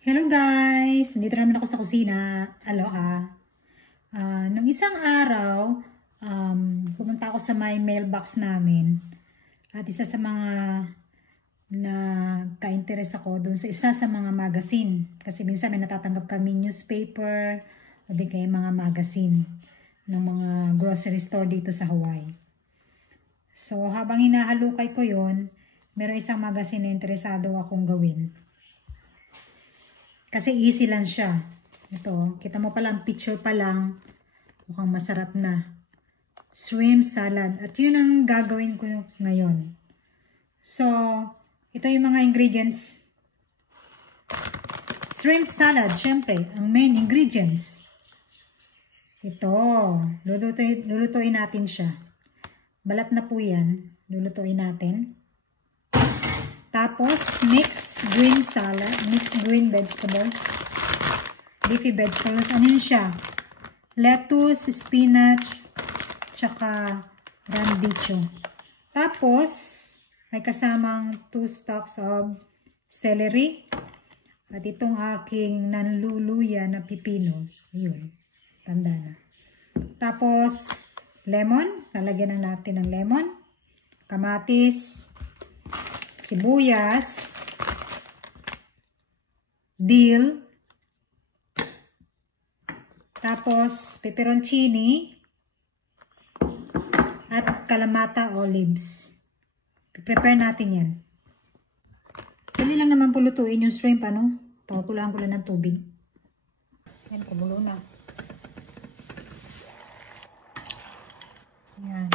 Hello guys! Nandito naman ako sa kusina. Aloha! Nung isang araw, pumunta ako sa my mailbox namin. At isa sa mga ka-interest ako dun sa isa sa mga magazine. Kasi minsan may natatanggap kami newspaper o di kaya mga magazine ng mga grocery store dito sa Hawaii. So habang hinahalukay ko yon, meron isang magazine na interesado akong gawin. Kasi easy lang siya. Ito, kita mo palang picture pa lang. Mukhang masarap na. Shrimp salad. At yun ang gagawin ko ngayon. So, ito yung mga ingredients. Shrimp salad, syempre, ang main ingredients. Ito, lulutuin natin siya. Balat na po yan. Lulutuin natin. Tapos, mixed green salad, mixed green vegetables, leafy vegetables. Ano yun siya? Lettuce, spinach, tsaka randicho. Tapos, may kasamang 2 stalks of celery. At itong aking nanluluya na pipino. Ayun, tanda na. Tapos, lemon. Lalagyan na natin ng lemon. Kamatis. Sibuyas, dill, tapos peperoncini, at kalamata olives. Prepare natin yan. Dali lang naman pulutuin yung shrimp, ano? Pakukulaan ko lang ng tubig. Yan, pabulo na. Yan.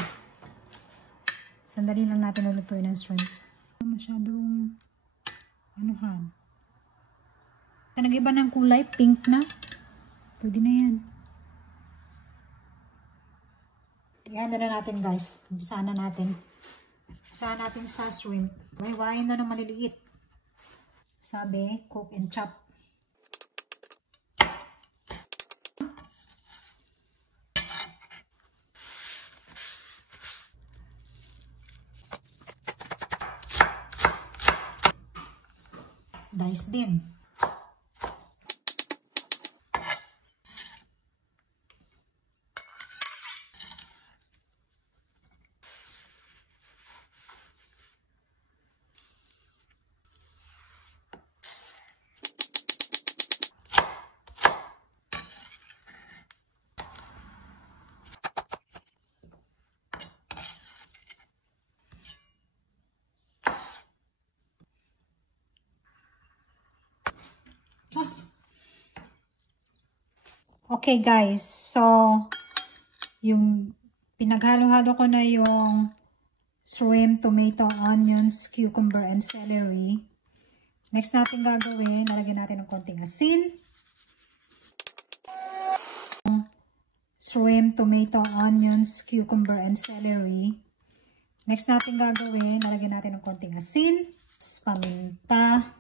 Sandali lang natin lulutuin ng shrimp. Masyadong anuhan. Nag-iba ng kulay, pink na. Pwede na yan. Yan na natin guys. Umpisahan na natin. Umpisahan natin sa shrimp. Wahin na ng maliliit. Sabi, cook and chop. Dice din. Okay guys, so yung pinaghalo-halo ko na yung shrimp, tomato, onions, cucumber, and celery. Next natin gagawin, lalagyan natin ng konting asin. Shrimp, tomato, onions, cucumber, and celery. Next natin gagawin, lalagyan natin ng konting asin, paminta,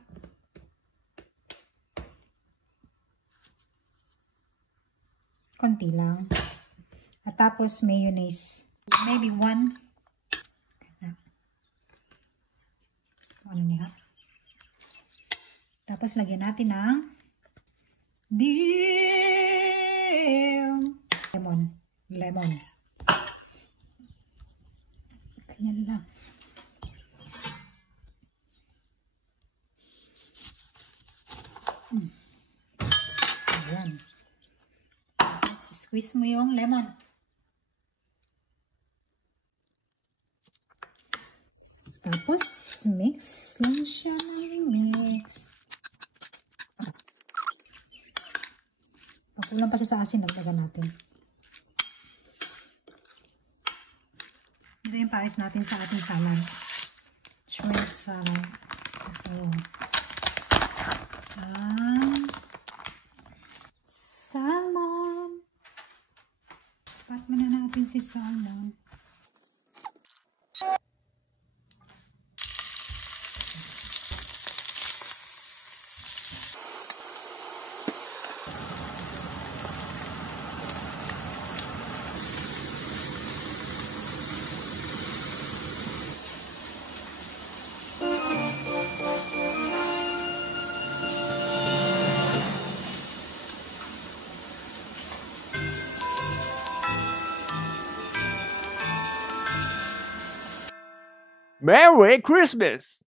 konti lang. At tapos mayonnaise. Maybe 1. Ano niya? Tapos lagyan natin ng lemon. Ganyan lang. Ayan. Squeeze mo yung lemon. Tapos, mix lang siya ng mix. Pakulang pa siya sa asin, nagdagan natin. Ito yung pares natin sa ating salad. Shrimp salad. Ito. Salmon. Pat mo na natin si salmon. Merry Christmas!